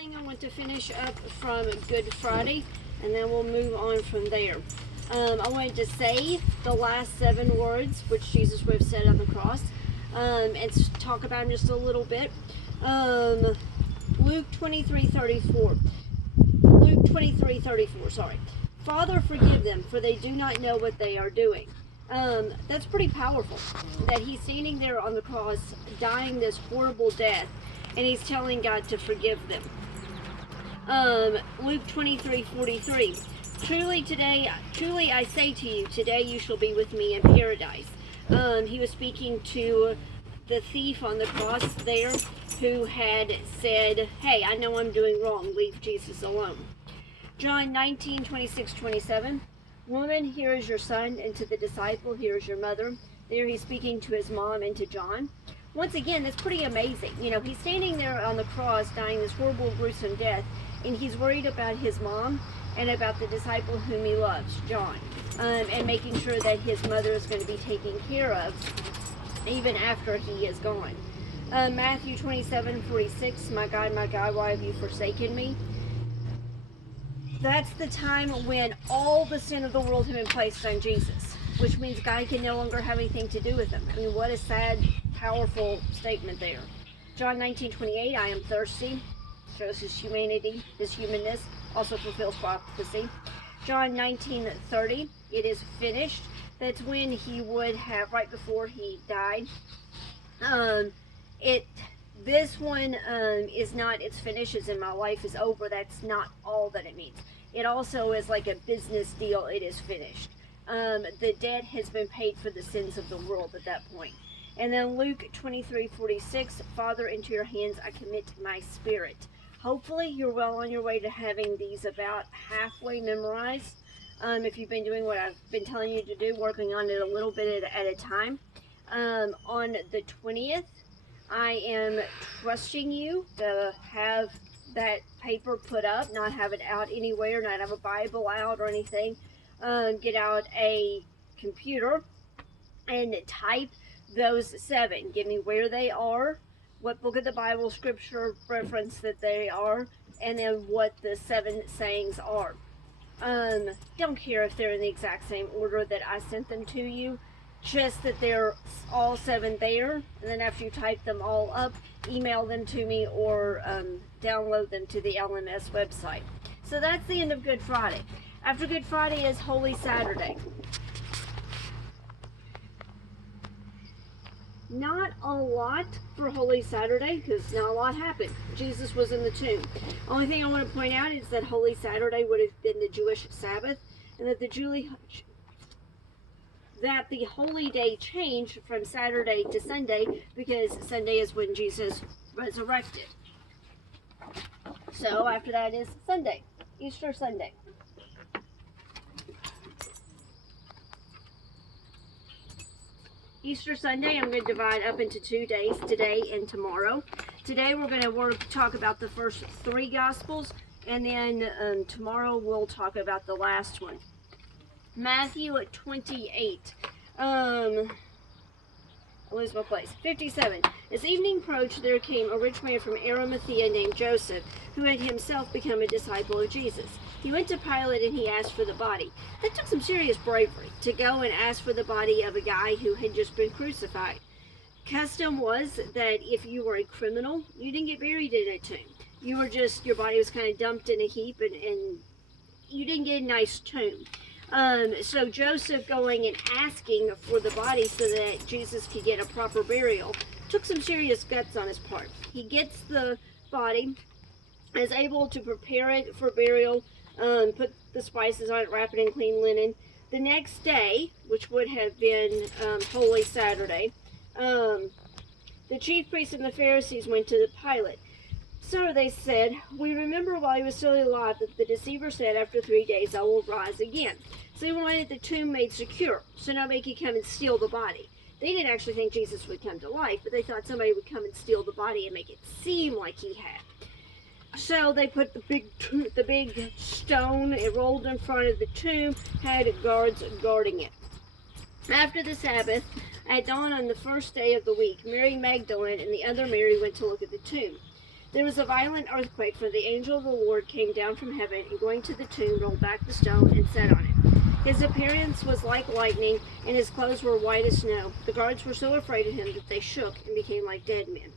thing I want to finish up from Good Friday, and then we'll move on from there. I wanted to say the last 7 words which Jesus would have said on the cross, and talk about them just a little bit. Luke 23:34. Luke 23:34. Sorry. Father, forgive them, for they do not know what they are doing. That's pretty powerful. That he's standing there on the cross, dying this horrible death, and he's telling God to forgive them. Luke 23:43. Truly I say to you, today you shall be with me in paradise. He was speaking to the thief on the cross there, who had said, hey, I know I'm doing wrong, leave Jesus alone. John 19:26-27. Woman, here is your son, and to the disciple, here is your mother. There he's speaking to his mom and to John. Once again, that's pretty amazing. You know, he's standing there on the cross, dying this horrible, gruesome death, and he's worried about his mom and about the disciple whom he loves, John, and making sure that his mother is going to be taken care of even after he is gone. Matthew 27:46. My God, why have you forsaken me? That's the time when all the sin of the world had been placed on Jesus, which means God can no longer have anything to do with him. I mean, what a sad, powerful statement there. John 19:28, I am thirsty, shows his humanity, his humanness, also fulfills prophecy. John 19:30, it is finished. That's when he would have, right before he died. This one is not, it's finished as in my life is over. That's not all that it means. It also is like a business deal. It is finished. The debt has been paid for the sins of the world at that point. And then Luke 23:46, Father, into your hands I commit my spirit. Hopefully you're well on your way to having these about halfway memorized. If you've been doing what I've been telling you to do, working on it a little bit at a time. On the 20th, I am trusting you to have that paper put up, not have it out anywhere, not have a Bible out or anything. Get out a computer and type those 7. Give me where they are, what book of the Bible scripture reference that they are, and then what the 7 sayings are. Don't care if they're in the exact same order that I sent them to you. Just that they're all 7 there, and then after you type them all up, email them to me or download them to the LMS website. So that's the end of Good Friday. After Good Friday is Holy Saturday. Not a lot for Holy Saturday, because not a lot happened. Jesus was in the tomb. Only thing I want to point out is that Holy Saturday would have been the Jewish Sabbath, and that the holy day changed from Saturday to Sunday because Sunday is when Jesus resurrected. So after that is Sunday, Easter Sunday. Easter Sunday, I'm going to divide up into 2 days, today and tomorrow. Today we're going to talk about the first 3 Gospels, and then tomorrow we'll talk about the last one. Matthew 28. I lose my place. 57. As evening approached, there came a rich man from Arimathea named Joseph, who had himself become a disciple of Jesus. He went to Pilate and he asked for the body. That took some serious bravery, to go and ask for the body of a guy who had just been crucified. Custom was that if you were a criminal, you didn't get buried in a tomb. You were just, your body was kind of dumped in a heap, and you didn't get a nice tomb. So Joseph going and asking for the body so that Jesus could get a proper burial took some serious guts on his part. He gets the body, is able to prepare it for burial, put the spices on it, wrap it in clean linen. The next day, which would have been Holy Saturday, the chief priests and the Pharisees went to Pilate. Sir, they said, we remember while he was still alive that the deceiver said, after 3 days I will rise again. So they wanted the tomb made secure, so nobody could come and steal the body. They didn't actually think Jesus would come to life, but they thought somebody would come and steal the body and make it seem like he had. So they put the big stone, it rolled in front of the tomb, had guards guarding it. After the Sabbath, at dawn on the first day of the week, Mary Magdalene and the other Mary went to look at the tomb. There was a violent earthquake, for the angel of the Lord came down from heaven, and going to the tomb, rolled back the stone and sat on it. His appearance was like lightning, and his clothes were white as snow. The guards were so afraid of him that they shook and became like dead men.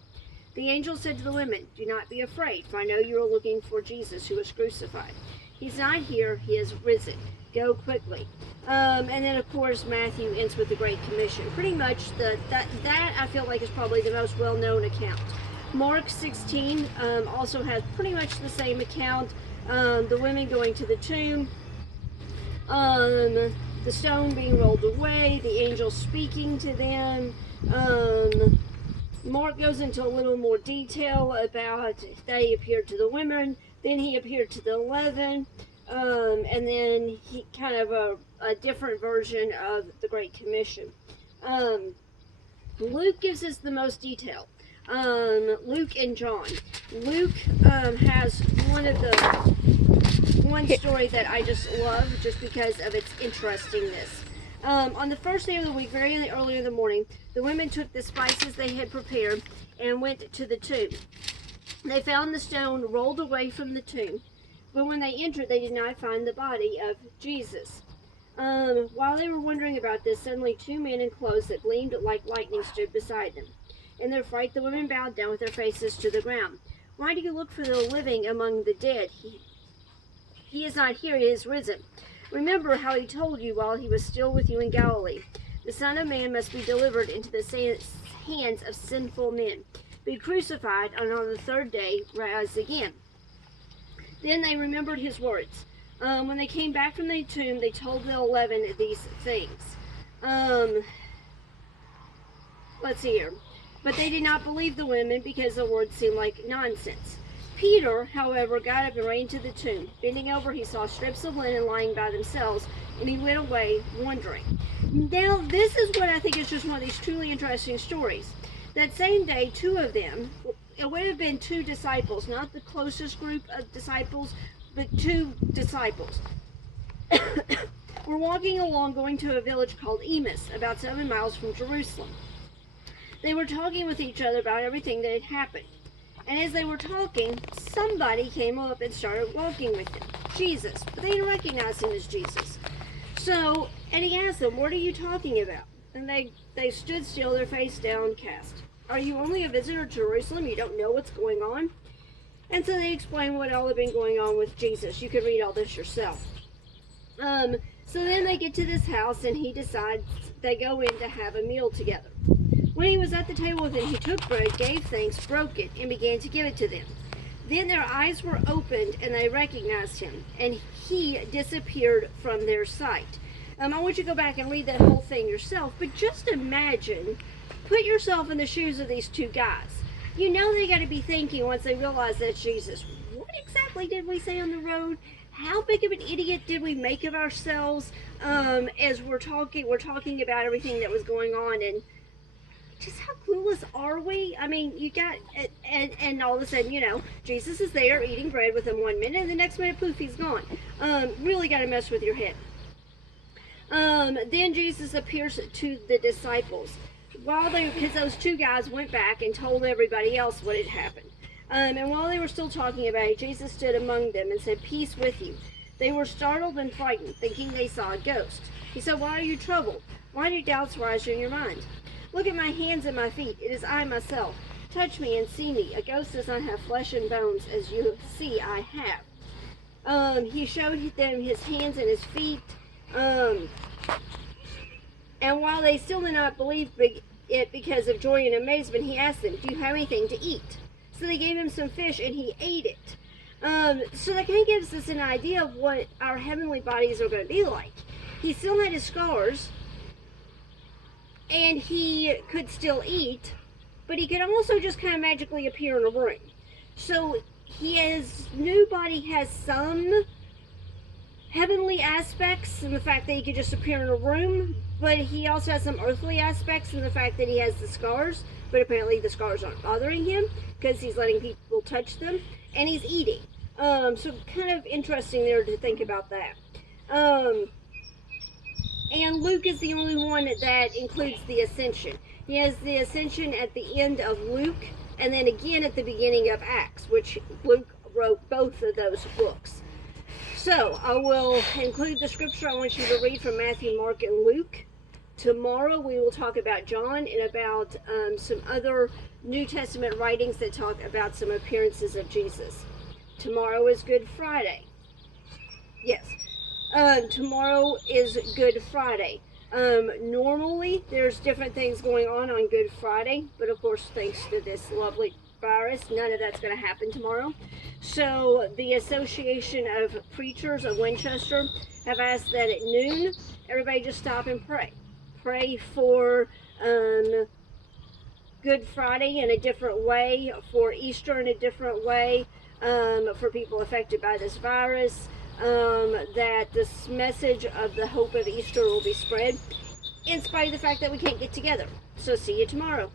The angel said to the women, "Do not be afraid, for I know you are looking for Jesus who was crucified. He's not here, he has risen. Go quickly." And then, of course, Matthew ends with the Great Commission. Pretty much that I feel like is probably the most well-known account. Mark 16 also has pretty much the same account. The women going to the tomb, the stone being rolled away, the angel speaking to them. Mark goes into a little more detail about that he appeared to the women, then he appeared to the 11, and then he kind of a different version of the Great Commission. Luke gives us the most detail. Luke and John. Luke has one story that I just love just because of its interestingness. On the first day of the week, very early in the morning, the women took the spices they had prepared and went to the tomb. They found the stone rolled away from the tomb, but when they entered, they did not find the body of Jesus. While they were wondering about this, suddenly 2 men in clothes that gleamed like lightning stood beside them. In their fright, the women bowed down with their faces to the ground. "Why do you look for the living among the dead? He is not here, he is risen. Remember how he told you while he was still with you in Galilee. The Son of Man must be delivered into the hands of sinful men, be crucified, and on the third day rise again." Then they remembered his words. When they came back from the tomb, they told the 11 these things. Let's see here. But they did not believe the women because the words seemed like nonsense. Peter, however, got up and ran to the tomb. Bending over, he saw strips of linen lying by themselves, and he went away wondering. Now, this is what I think is just one of these truly interesting stories. That same day, 2 of them, it would have been 2 disciples, not the closest group of disciples, but 2 disciples, were walking along going to a village called Emmaus, about 7 miles from Jerusalem. They were talking with each other about everything that had happened. And as they were talking, somebody came up and started walking with them. Jesus. But they didn't recognize him as Jesus. So, and he asked them, "What are you talking about?" And they stood still, their face downcast. "Are you only a visitor to Jerusalem? You don't know what's going on?" And so they explained what all had been going on with Jesus. You can read all this yourself. So then they get to this house, and he decides they go in to have a meal together. When he was at the table with them, he took bread, gave thanks, broke it, and began to give it to them. Then their eyes were opened, and they recognized him, and he disappeared from their sight. I want you to go back and read that whole thing yourself, but just imagine, put yourself in the shoes of these 2 guys. You know they got to be thinking once they realize that's Jesus, what exactly did we say on the road? How big of an idiot did we make of ourselves as we're talking about everything that was going on, and just how clueless are we? I mean, you got, and all of a sudden, you know, Jesus is there eating bread with them 1 minute, and the next minute, poof, he's gone. Really got to mess with your head. Then Jesus appears to the disciples. Because those 2 guys went back and told everybody else what had happened. And while they were still talking about it, Jesus stood among them and said, "Peace with you." They were startled and frightened, thinking they saw a ghost. He said, "Why are you troubled? Why do doubts rise in your mind? Look at my hands and my feet. It is I myself. Touch me and see me. A ghost does not have flesh and bones, as you see I have." He showed them his hands and his feet. And while they still did not believe it because of joy and amazement, he asked them, "Do you have anything to eat?" So they gave him some fish, and he ate it. So that kind of gives us an idea of what our heavenly bodies are going to be like. He still had his scars, and he could still eat, but he could also just kind of magically appear in a room. So his new body has some heavenly aspects in the fact that he could just appear in a room, but he also has some earthly aspects in the fact that he has the scars, but apparently the scars aren't bothering him because he's letting people touch them, and he's eating. So kind of interesting there to think about that. And Luke is the only one that includes the ascension. He has the ascension at the end of Luke, and then again at the beginning of Acts, which Luke wrote both of those books. So I will include the scripture I want you to read from Matthew, Mark, and Luke. Tomorrow we will talk about John and about some other New Testament writings that talk about some appearances of Jesus. Tomorrow is Good Friday. Yes. Tomorrow is Good Friday. Normally there's different things going on Good Friday, but of course thanks to this lovely virus, none of that's going to happen tomorrow. So the Association of Preachers of Winchester have asked that at noon everybody just stop and pray. Pray for Good Friday in a different way, for Easter in a different way, for people affected by this virus, that this message of the hope of Easter will be spread in spite of the fact that we can't get together. So see you tomorrow.